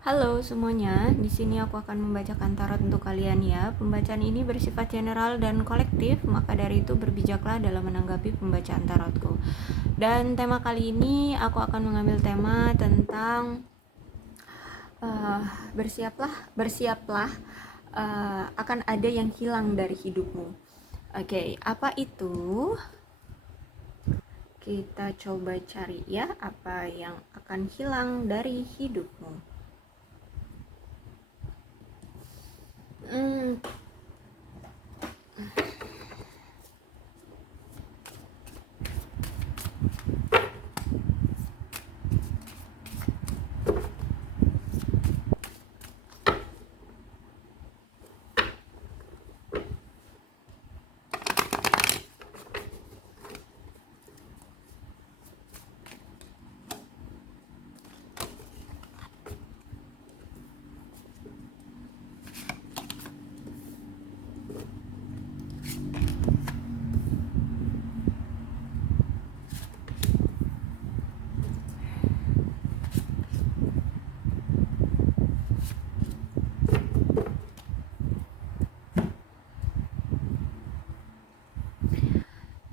Halo semuanya, di sini aku akan membacakan tarot untuk kalian ya. Pembacaan ini bersifat general dan kolektif, maka dari itu berbijaklah dalam menanggapi pembacaan tarotku. Dan tema kali ini aku akan mengambil tema tentang bersiaplah akan ada yang hilang dari hidupmu. Oke, apa itu? Kita coba cari ya, apa yang akan hilang dari hidupmu. Hmm,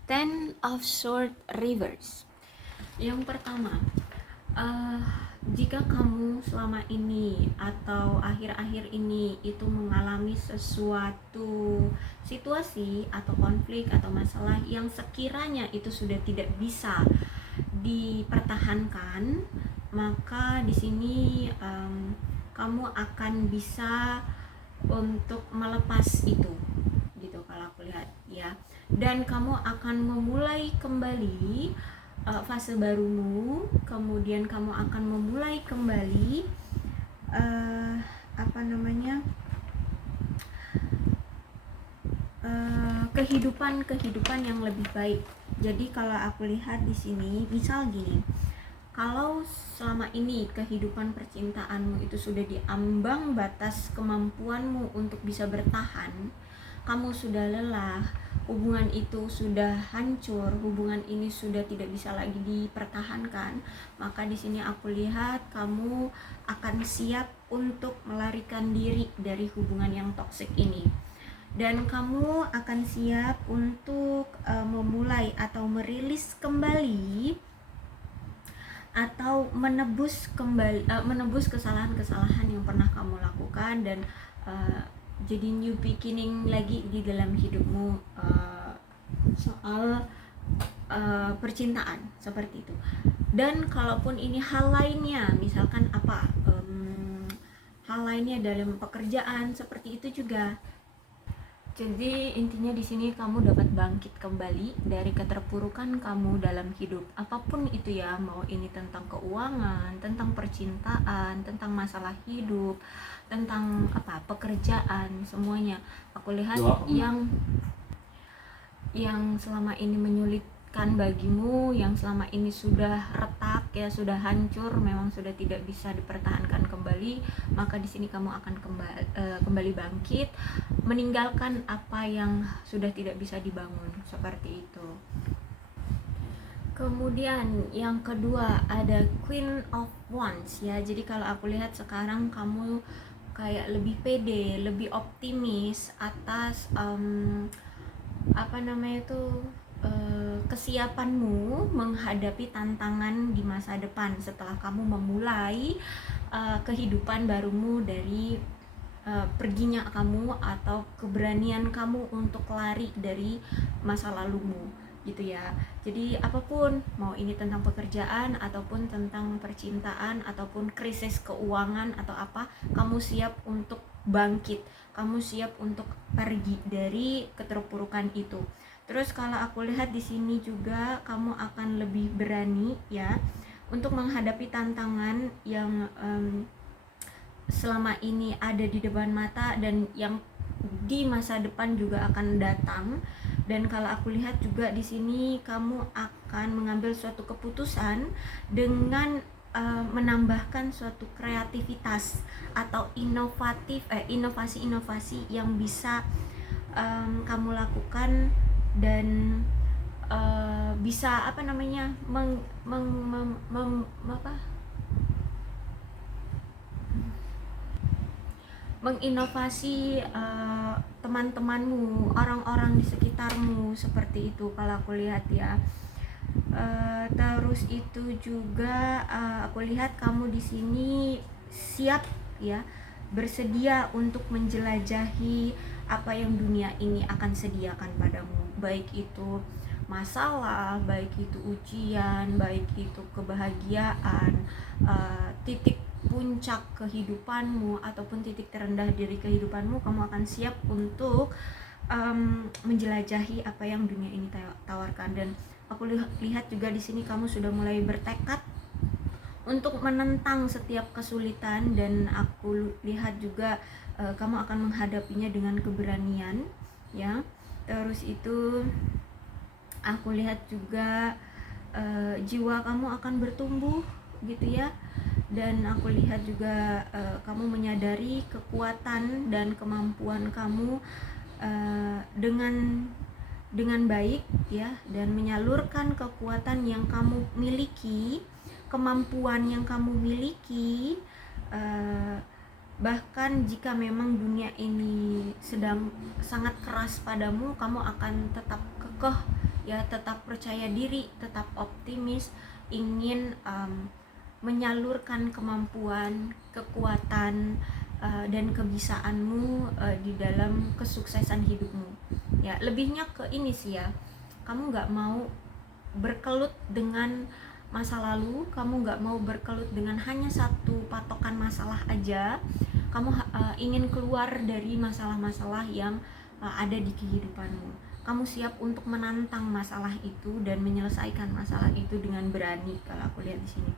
Ten of Swords Reverse. Yang pertama, uh, jika kamu selama ini atau akhir-akhir ini itu mengalami sesuatu situasi atau konflik atau masalah yang sekiranya itu sudah tidak bisa dipertahankan, maka di sini kamu akan bisa untuk melepas itu, gitu kalau aku lihat ya. Dan kamu akan memulai kembali fase barumu, kemudian kamu akan memulai kembali kehidupan yang lebih baik. Jadi kalau aku lihat di sini, misal gini, kalau selama ini kehidupan percintaanmu itu sudah diambang batas kemampuanmu untuk bisa bertahan, kamu sudah lelah, hubungan itu sudah hancur, hubungan ini sudah tidak bisa lagi dipertahankan, maka di sini aku lihat kamu akan siap untuk melarikan diri dari hubungan yang toksik ini. Dan kamu akan siap untuk memulai atau merilis kembali atau menebus kesalahan-kesalahan yang pernah kamu lakukan, dan jadi new beginning lagi di dalam hidupmu soal percintaan seperti itu. Dan kalaupun ini hal lainnya, misalkan hal lainnya dalam pekerjaan seperti itu juga. Jadi intinya di sini kamu dapat bangkit kembali dari keterpurukan kamu dalam hidup. Apapun itu ya, mau ini tentang keuangan, tentang percintaan, tentang masalah hidup, tentang pekerjaan, semuanya. Aku lihat yang selama ini menyulitkan bagimu, yang selama ini sudah retak ya, sudah hancur, memang sudah tidak bisa dipertahankan kembali, maka di sini kamu akan kembali bangkit, meninggalkan apa yang sudah tidak bisa dibangun, seperti itu. Kemudian yang kedua ada Queen of Wands ya. Jadi kalau aku lihat sekarang kamu kayak lebih pede, lebih optimis atas kesiapanmu menghadapi tantangan di masa depan setelah kamu memulai kehidupan barumu dari perginya kamu atau keberanian kamu untuk lari dari masa lalumu, gitu ya. Jadi apapun, mau ini tentang pekerjaan ataupun tentang percintaan ataupun krisis keuangan atau apa, kamu siap untuk bangkit, kamu siap untuk pergi dari keterpurukan itu. Terus kalau aku lihat di sini juga kamu akan lebih berani ya untuk menghadapi tantangan yang selama ini ada di depan mata dan yang di masa depan juga akan datang. Dan kalau aku lihat juga di sini kamu akan mengambil suatu keputusan dengan menambahkan suatu kreativitas atau inovasi-inovasi yang bisa kamu lakukan, dan bisa menginovasi teman-temanmu, orang-orang di sekitarmu, seperti itu kalau aku lihat ya. Terus itu juga aku lihat kamu di sini siap ya, bersedia untuk menjelajahi apa yang dunia ini akan sediakan padamu, baik itu masalah, baik itu ujian, baik itu kebahagiaan, titik puncak kehidupanmu ataupun titik terendah dari kehidupanmu, kamu akan siap untuk menjelajahi apa yang dunia ini tawarkan. Dan aku lihat juga di sini kamu sudah mulai bertekad untuk menentang setiap kesulitan, dan aku lihat juga kamu akan menghadapinya dengan keberanian ya. Terus itu aku lihat juga jiwa kamu akan bertumbuh gitu ya. Dan aku lihat juga kamu menyadari kekuatan dan kemampuan kamu dengan baik ya, dan menyalurkan kekuatan yang kamu miliki, kemampuan yang kamu miliki. Bahkan jika memang dunia ini sedang sangat keras padamu, kamu akan tetap kekeh ya, tetap percaya diri, tetap optimis, ingin menyalurkan kemampuan, kekuatan dan kebisaanmu di dalam kesuksesan hidupmu ya. Lebihnya ke ini sih ya, kamu gak mau berkelut dengan masa lalu, kamu gak mau berkelut dengan hanya satu patokan masalah aja. Kamu ingin keluar dari masalah-masalah yang ada di kehidupanmu. Kamu siap untuk menantang masalah itu dan menyelesaikan masalah itu dengan berani kalau aku lihat di sini.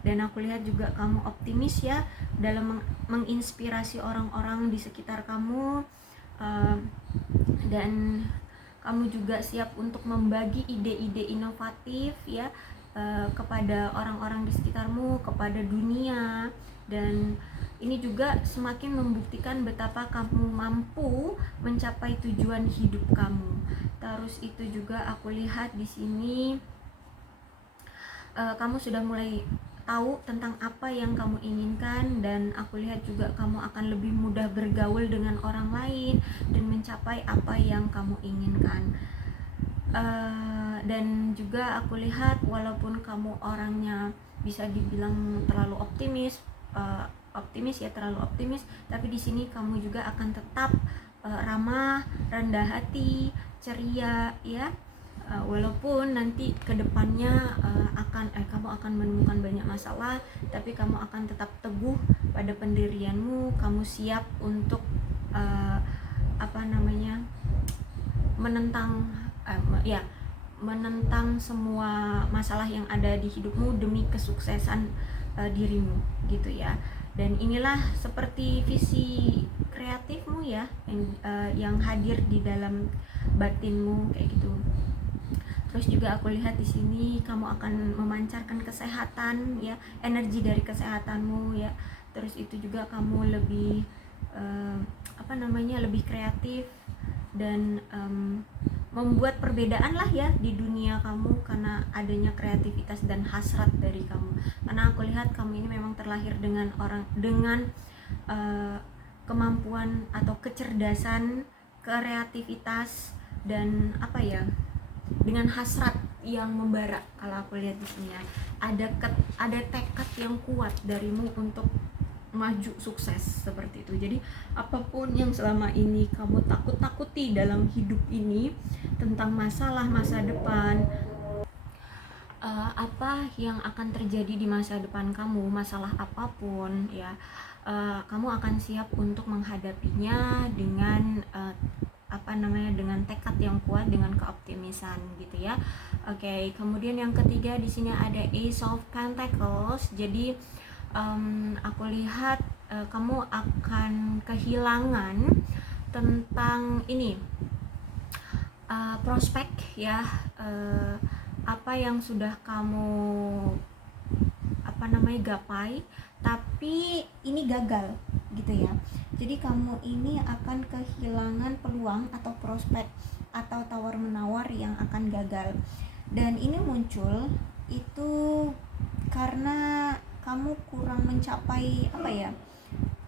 Dan aku lihat juga kamu optimis ya dalam menginspirasi orang-orang di sekitar kamu, dan kamu juga siap untuk membagi ide-ide inovatif ya kepada orang-orang di sekitarmu, kepada dunia. Dan ini juga semakin membuktikan betapa kamu mampu mencapai tujuan hidup kamu. Terus itu juga aku lihat di sini kamu sudah mulai tahu tentang apa yang kamu inginkan, dan aku lihat juga kamu akan lebih mudah bergaul dengan orang lain dan mencapai apa yang kamu inginkan. Dan juga aku lihat walaupun kamu orangnya bisa dibilang terlalu optimis ya, terlalu optimis, tapi di sini kamu juga akan tetap ramah, rendah hati, ceria ya. Walaupun nanti kedepannya kamu akan menemukan banyak masalah, tapi kamu akan tetap teguh pada pendirianmu. Kamu siap untuk menentang semua masalah yang ada di hidupmu demi kesuksesan dirimu gitu ya. Dan inilah seperti visi kreatifmu ya, yang hadir di dalam batinmu kayak gitu. Terus juga aku lihat di sini kamu akan memancarkan kesehatan ya, energi dari kesehatanmu ya. Terus itu juga kamu lebih lebih kreatif dan membuat perbedaan lah ya di dunia kamu karena adanya kreativitas dan hasrat dari kamu. Karena aku lihat kamu ini memang terlahir dengan kemampuan atau kecerdasan, kreativitas, dan dengan hasrat yang membara. Kalau aku lihat di sini ya, ada tekad yang kuat darimu untuk maju sukses seperti itu. Jadi apapun yang selama ini kamu takut-takuti dalam hidup ini tentang masalah masa depan, apa yang akan terjadi di masa depan kamu, masalah apapun ya, kamu akan siap untuk menghadapinya dengan dengan tekad yang kuat, dengan keoptimisan gitu ya. Oke, kemudian yang ketiga di sini ada Ace of Pentacles. Jadi aku lihat kamu akan kehilangan tentang ini prospek ya, apa yang sudah kamu gapai, tapi ini gagal gitu ya. Jadi kamu ini akan kehilangan peluang atau prospek atau tawar-menawar yang akan gagal. Dan ini muncul itu karena kamu kurang mencapai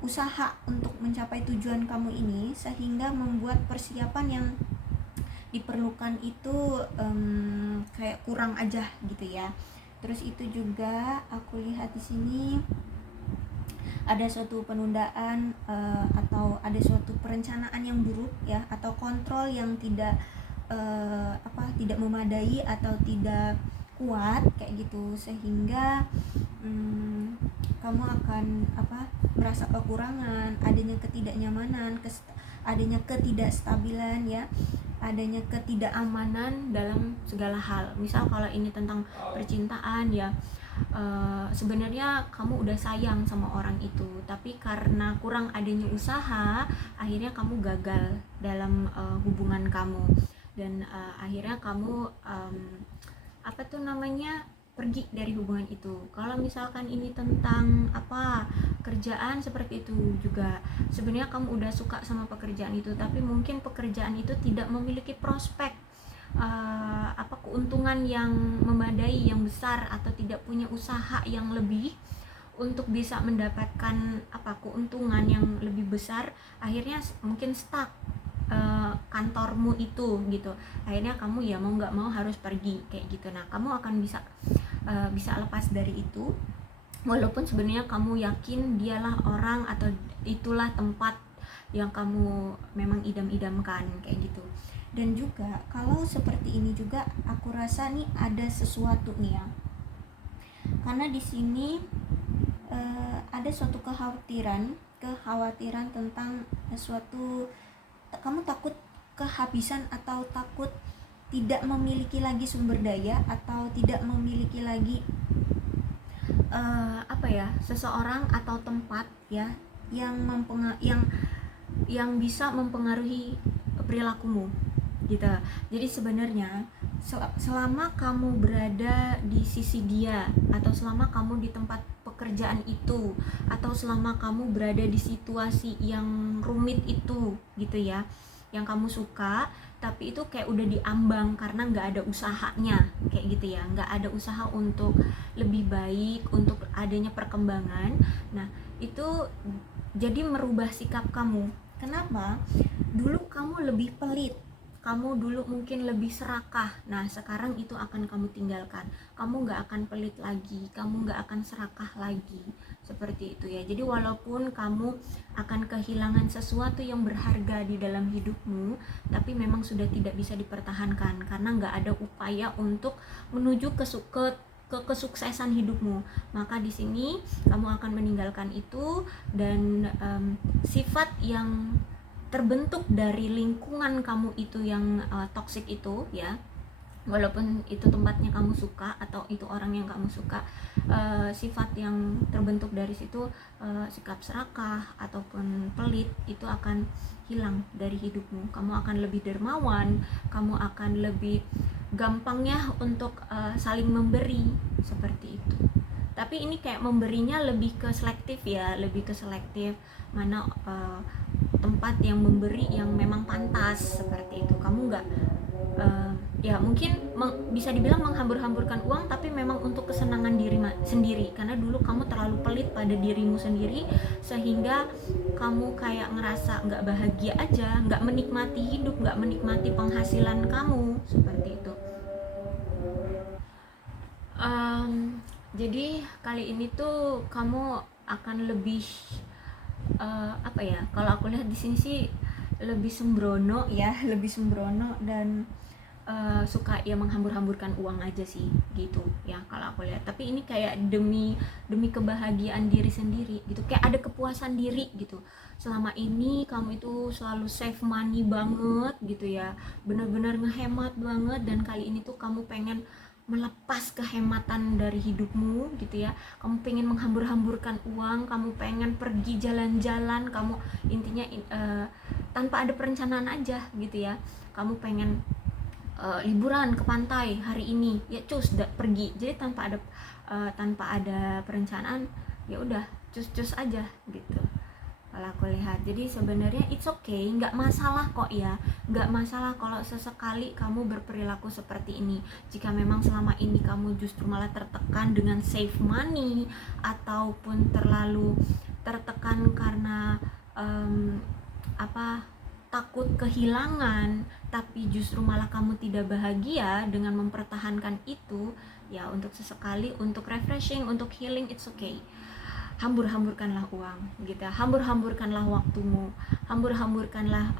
usaha untuk mencapai tujuan kamu ini, sehingga membuat persiapan yang diperlukan itu kayak kurang aja gitu ya. Terus itu juga aku lihat di sini ada suatu penundaan atau ada suatu perencanaan yang buruk ya, atau kontrol yang tidak memadai atau tidak kuat kayak gitu, sehingga kamu akan merasa kekurangan, adanya ketidaknyamanan, adanya ketidakstabilan ya, adanya ketidakamanan dalam segala hal. Misal kalau ini tentang percintaan ya, sebenarnya kamu udah sayang sama orang itu, tapi karena kurang adanya usaha, akhirnya kamu gagal dalam hubungan kamu, dan akhirnya kamu pergi dari hubungan itu. Kalau misalkan ini tentang kerjaan, seperti itu juga. Sebenarnya kamu udah suka sama pekerjaan itu, tapi mungkin pekerjaan itu tidak memiliki prospek keuntungan yang memadai, yang besar, atau tidak punya usaha yang lebih untuk bisa mendapatkan keuntungan yang lebih besar. Akhirnya mungkin stuck kantormu itu gitu. Akhirnya kamu ya mau nggak mau harus pergi kayak gitu. Nah, kamu akan bisa lepas dari itu, walaupun sebenarnya kamu yakin dialah orang atau itulah tempat yang kamu memang idam-idamkan kayak gitu. Dan juga kalau seperti ini juga aku rasa nih ada sesuatu nih ya, karena di sini ada suatu kekhawatiran tentang suatu, kamu takut kehabisan atau takut tidak memiliki lagi sumber daya, atau tidak memiliki lagi seseorang atau tempat ya yang bisa mempengaruhi perilakumu gitu. Jadi sebenarnya selama kamu berada di sisi dia, atau selama kamu di tempat pekerjaan itu, atau selama kamu berada di situasi yang rumit itu gitu ya, yang kamu suka, tapi itu kayak udah diambang karena nggak ada usahanya kayak gitu ya, nggak ada usaha untuk lebih baik, untuk adanya perkembangan. Nah, itu jadi merubah sikap kamu. Kenapa? Dulu kamu lebih pelit, kamu dulu mungkin lebih serakah. Nah, sekarang itu akan kamu tinggalkan. Kamu gak akan pelit lagi, kamu gak akan serakah lagi. Seperti itu ya. Jadi walaupun kamu akan kehilangan sesuatu yang berharga di dalam hidupmu, tapi memang sudah tidak bisa dipertahankan karena gak ada upaya untuk menuju ke kesuksesan hidupmu. Maka di sini kamu akan meninggalkan itu, dan sifat yang terbentuk dari lingkungan kamu itu yang toksik itu ya, walaupun itu tempatnya kamu suka atau itu orang yang kamu suka, sifat yang terbentuk dari situ, sikap serakah ataupun pelit, itu akan hilang dari hidupmu. Kamu akan lebih dermawan, kamu akan lebih gampangnya untuk saling memberi, seperti itu. Tapi ini kayak memberinya lebih ke selektif ya, mana tempat yang memberi yang memang pantas, seperti itu. Kamu nggak ya mungkin bisa dibilang menghambur-hamburkan uang, tapi memang untuk kesenangan diri sendiri, karena dulu kamu terlalu pelit pada dirimu sendiri, sehingga kamu kayak ngerasa nggak bahagia aja, nggak menikmati hidup, nggak menikmati penghasilan kamu, seperti itu. Jadi kali ini tuh kamu akan lebih kalau aku lihat di sini sih lebih sembrono ya, dan suka ya menghambur-hamburkan uang aja sih gitu ya kalau aku lihat. Tapi ini kayak demi kebahagiaan diri sendiri gitu, kayak ada kepuasan diri gitu. Selama ini kamu itu selalu save money banget gitu ya, benar-benar ngehemat banget, dan kali ini tuh kamu pengen melepas kehematan dari hidupmu gitu ya. Kamu pengen menghambur-hamburkan uang, kamu pengen pergi jalan-jalan, kamu intinya tanpa ada perencanaan aja gitu ya. Kamu pengen liburan ke pantai hari ini ya, pergi. Jadi tanpa ada perencanaan, ya udah cus aja gitu kalau aku lihat. Jadi sebenarnya it's okay, nggak masalah kok ya, nggak masalah kalau sesekali kamu berperilaku seperti ini. Jika memang selama ini kamu justru malah tertekan dengan save money, ataupun terlalu tertekan karena apa takut kehilangan, tapi justru malah kamu tidak bahagia dengan mempertahankan itu, ya untuk sesekali, untuk refreshing, untuk healing, it's okay. Hambur-hamburkanlah uang gitu, hambur-hamburkanlah waktumu, hambur-hamburkanlah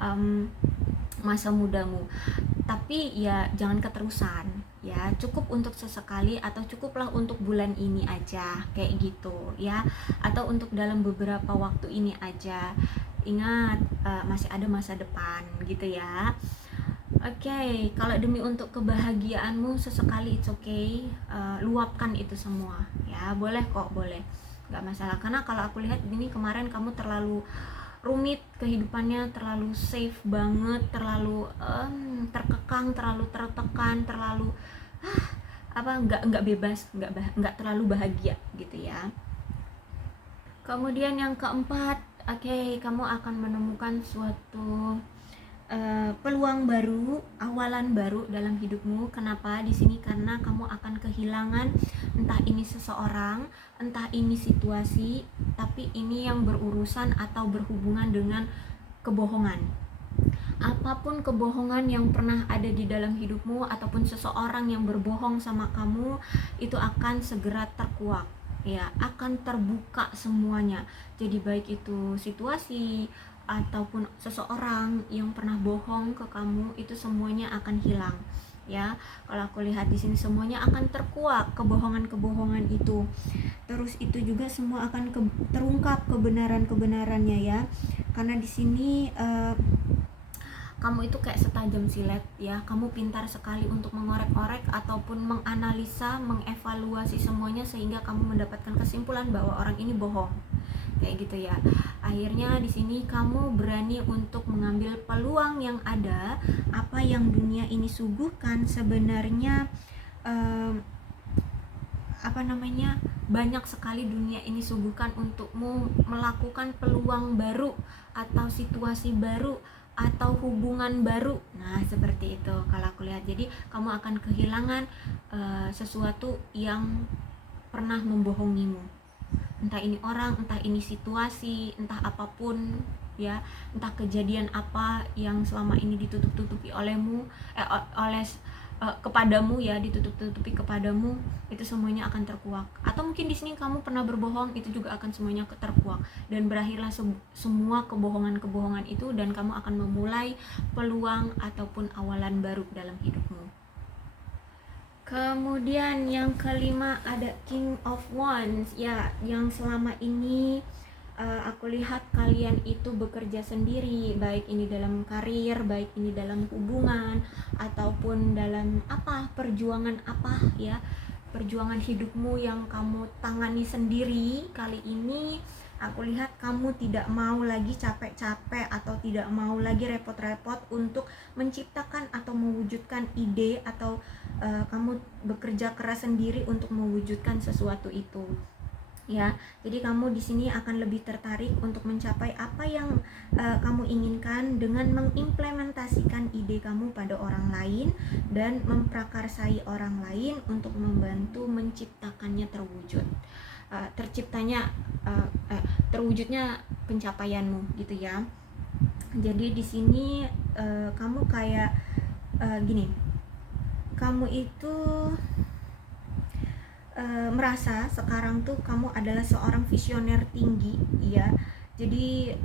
masa mudamu, tapi ya jangan keterusan ya, cukup untuk sesekali atau cukuplah untuk bulan ini aja kayak gitu ya, atau untuk dalam beberapa waktu ini aja. Ingat, masih ada masa depan gitu ya. Oke, kalau demi untuk kebahagiaanmu sesekali it's okay, luapkan itu semua ya, boleh kok, boleh, nggak masalah. Karena kalau aku lihat ini kemarin kamu terlalu rumit kehidupannya, terlalu safe banget, terlalu terkekang, terlalu tertekan, terlalu nggak bebas, nggak terlalu bahagia gitu ya. Kemudian yang keempat, oke, kamu akan menemukan suatu peluang baru, awalan baru dalam hidupmu. Kenapa di sini? Karena kamu akan kehilangan entah ini seseorang, entah ini situasi, tapi ini yang berurusan atau berhubungan dengan kebohongan. Apapun kebohongan yang pernah ada di dalam hidupmu ataupun seseorang yang berbohong sama kamu, itu akan segera terkuak ya, akan terbuka semuanya. Jadi baik itu situasi ataupun seseorang yang pernah bohong ke kamu, itu semuanya akan hilang ya. Kalau aku lihat di sini semuanya akan terkuak kebohongan-kebohongan itu. Terus itu juga semua akan terungkap kebenaran-kebenarannya ya. Karena di sini kamu itu kayak setajam silet ya, kamu pintar sekali untuk mengorek-orek ataupun menganalisa, mengevaluasi semuanya sehingga kamu mendapatkan kesimpulan bahwa orang ini bohong kayak gitu ya. Akhirnya di sini kamu berani untuk mengambil peluang yang ada. Apa yang dunia ini suguhkan sebenarnya banyak sekali dunia ini suguhkan untukmu melakukan peluang baru atau situasi baru atau hubungan baru. Nah seperti itu kalau aku lihat. Jadi kamu akan kehilangan sesuatu yang pernah membohongimu, entah ini orang, entah ini situasi, entah apapun ya, entah kejadian apa yang selama ini ditutup-tutupi olehmu, kepadamu ya, ditutup-tutupi kepadamu, itu semuanya akan terkuak. Atau mungkin di sini kamu pernah berbohong, itu juga akan semuanya terkuak dan berakhirlah semua kebohongan-kebohongan itu, dan kamu akan memulai peluang ataupun awalan baru dalam hidupmu. Kemudian yang kelima ada King of Wands ya, yang selama ini aku lihat kalian itu bekerja sendiri, baik ini dalam karir, baik ini dalam hubungan ataupun dalam perjuangan ya, perjuangan hidupmu yang kamu tangani sendiri. Kali ini aku lihat kamu tidak mau lagi capek-capek atau tidak mau lagi repot-repot untuk menciptakan atau mewujudkan ide, atau kamu bekerja keras sendiri untuk mewujudkan sesuatu itu ya. Jadi kamu di sini akan lebih tertarik untuk mencapai apa yang kamu inginkan dengan mengimplementasikan ide kamu pada orang lain dan memprakarsai orang lain untuk membantu menciptakannya terwujud, terwujudnya pencapaianmu gitu ya. Jadi di sini kamu kayak gini, kamu itu merasa sekarang tuh kamu adalah seorang visioner tinggi ya. Jadi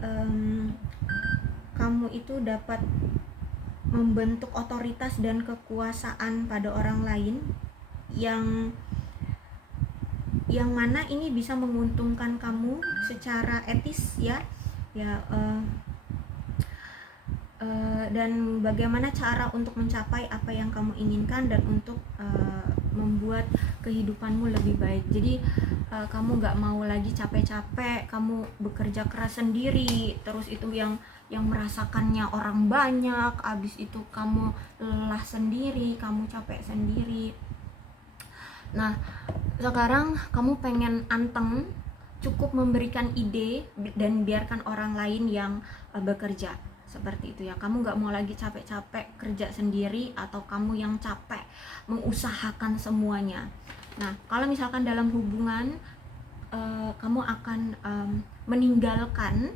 kamu itu dapat membentuk otoritas dan kekuasaan pada orang lain yang mana ini bisa menguntungkan kamu secara etis ya dan bagaimana cara untuk mencapai apa yang kamu inginkan dan untuk membuat kehidupanmu lebih baik. Jadi kamu gak mau lagi capek-capek, kamu bekerja keras sendiri, terus itu yang merasakannya orang banyak, abis itu kamu lelah sendiri, kamu capek sendiri. Nah sekarang kamu pengen anteng, cukup memberikan ide dan biarkan orang lain yang bekerja seperti itu ya. Kamu gak mau lagi capek-capek kerja sendiri atau kamu yang capek mengusahakan semuanya. Nah kalau misalkan dalam hubungan kamu akan meninggalkan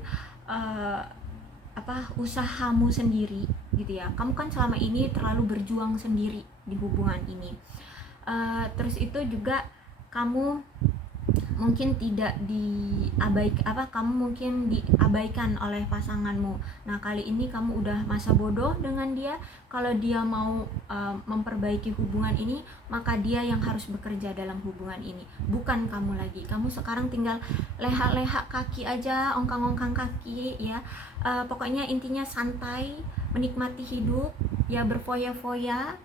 usahamu sendiri gitu ya. Kamu kan selama ini terlalu berjuang sendiri di hubungan ini. Terus itu juga kamu mungkin tidak kamu mungkin diabaikan oleh pasanganmu. Nah, kali ini kamu udah masa bodoh dengan dia. Kalau dia mau memperbaiki hubungan ini, maka dia yang harus bekerja dalam hubungan ini, bukan kamu lagi. Kamu sekarang tinggal leha-leha kaki aja, ongkang-ongkang kaki ya. Pokoknya intinya santai, menikmati hidup ya, berfoya-foya,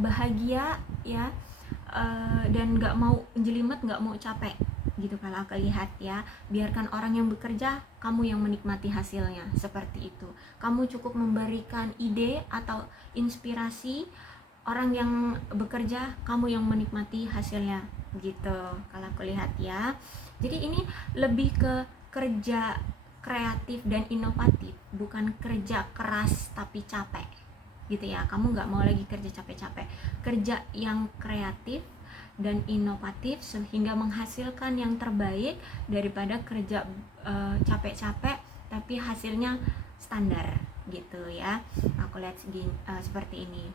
bahagia ya. Dan nggak mau jelimet, nggak mau capek gitu kalau aku lihat ya. Biarkan orang yang bekerja, kamu yang menikmati hasilnya, seperti itu. Kamu cukup memberikan ide atau inspirasi, orang yang bekerja, kamu yang menikmati hasilnya gitu kalau aku lihat ya. Jadi ini lebih ke kerja kreatif dan inovatif, bukan kerja keras tapi capek gitu ya. Kamu nggak mau lagi kerja capek-capek, kerja yang kreatif dan inovatif sehingga menghasilkan yang terbaik daripada kerja capek-capek tapi hasilnya standar gitu ya. Aku lihat seperti ini.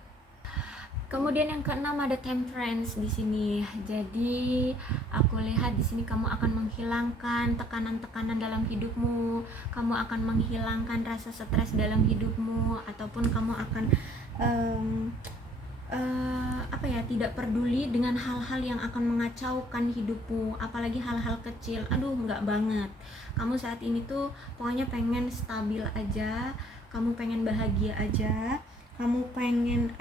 Kemudian yang keenam ada temperance di sini. Jadi aku lihat di sini kamu akan menghilangkan tekanan-tekanan dalam hidupmu, kamu akan menghilangkan rasa stres dalam hidupmu, ataupun kamu akan tidak peduli dengan hal-hal yang akan mengacaukan hidupmu, apalagi hal-hal kecil. Aduh, enggak banget. Kamu saat ini tuh pokoknya pengen stabil aja, kamu pengen bahagia aja, kamu pengen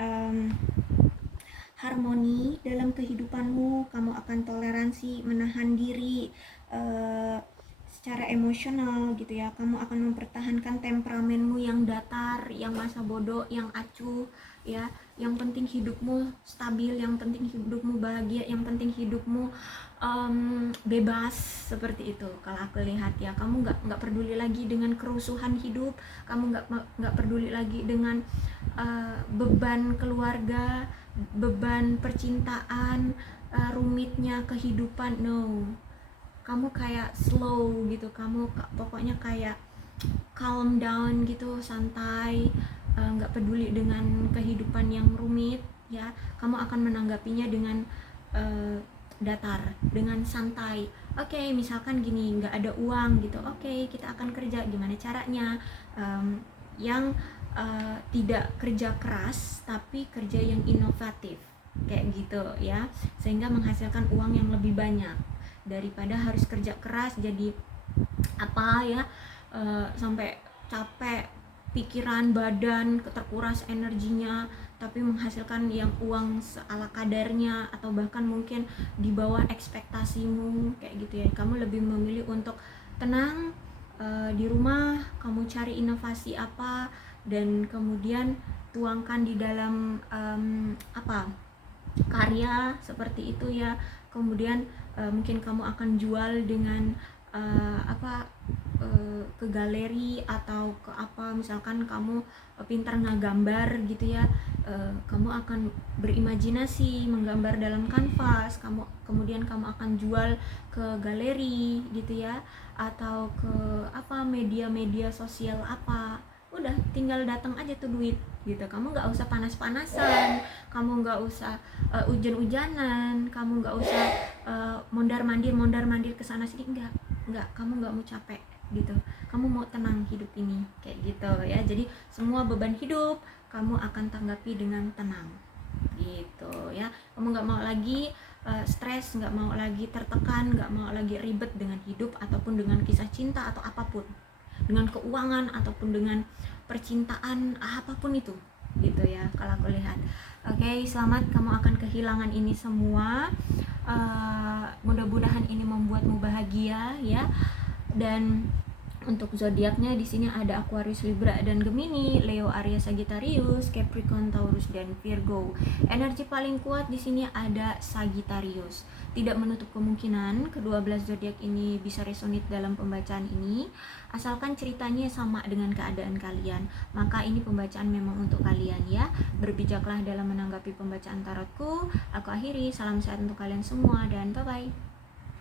harmoni dalam kehidupanmu, kamu akan toleransi, menahan diri secara emosional gitu ya. Kamu akan mempertahankan temperamenmu yang datar, yang masa bodoh, yang acuh ya. Yang penting hidupmu stabil, yang penting hidupmu bahagia, yang penting hidupmu bebas, seperti itu kalau aku lihat ya. Kamu nggak peduli lagi dengan kerusuhan hidup, kamu nggak peduli lagi dengan beban keluarga, beban percintaan, rumitnya kehidupan. No, kamu kayak slow gitu, kamu pokoknya kayak calm down gitu, santai, nggak peduli dengan kehidupan yang rumit ya. Kamu akan menanggapinya dengan datar, dengan santai. Oke, misalkan gini, nggak ada uang gitu, oke, kita akan kerja, gimana caranya, yang tidak kerja keras tapi kerja yang inovatif kayak gitu ya, sehingga menghasilkan uang yang lebih banyak daripada harus kerja keras jadi sampai capek pikiran, badan, terkuras energinya, tapi menghasilkan yang uang ala kadarnya atau bahkan mungkin di bawah ekspektasimu kayak gitu ya. Kamu lebih memilih untuk tenang di rumah, kamu cari inovasi apa dan kemudian tuangkan di dalam karya seperti itu ya. Kemudian mungkin kamu akan jual dengan ke galeri atau ke misalkan kamu pintar ngegambar gitu ya, kamu akan berimajinasi menggambar dalam kanvas, kemudian kamu akan jual ke galeri gitu ya, atau ke media-media sosial udah tinggal datang aja tuh duit gitu. Kamu nggak usah panas-panasan, kamu nggak usah hujan-hujanan, kamu nggak usah mondar-mandir ke sana sini, enggak, kamu nggak mau capek gitu, kamu mau tenang hidup ini kayak gitu ya. Jadi semua beban hidup kamu akan tanggapi dengan tenang gitu ya. Kamu nggak mau lagi stres, nggak mau lagi tertekan, nggak mau lagi ribet dengan hidup ataupun dengan kisah cinta atau apapun, dengan keuangan ataupun dengan percintaan, apapun itu gitu ya kalau aku lihat. Oke, selamat, kamu akan kehilangan ini semua. Mudah-mudahan ini membuatmu bahagia ya. Dan untuk zodiaknya di sini ada Aquarius, Libra dan Gemini, Leo, Aries, Sagittarius, Capricorn, Taurus dan Virgo. Energi paling kuat di sini ada Sagittarius. Tidak menutup kemungkinan ke-12 zodiak ini bisa resonate dalam pembacaan ini, asalkan ceritanya sama dengan keadaan kalian. Maka ini pembacaan memang untuk kalian ya. Berbijaklah dalam menanggapi pembacaan tarotku. Aku akhiri, salam sehat untuk kalian semua dan bye bye.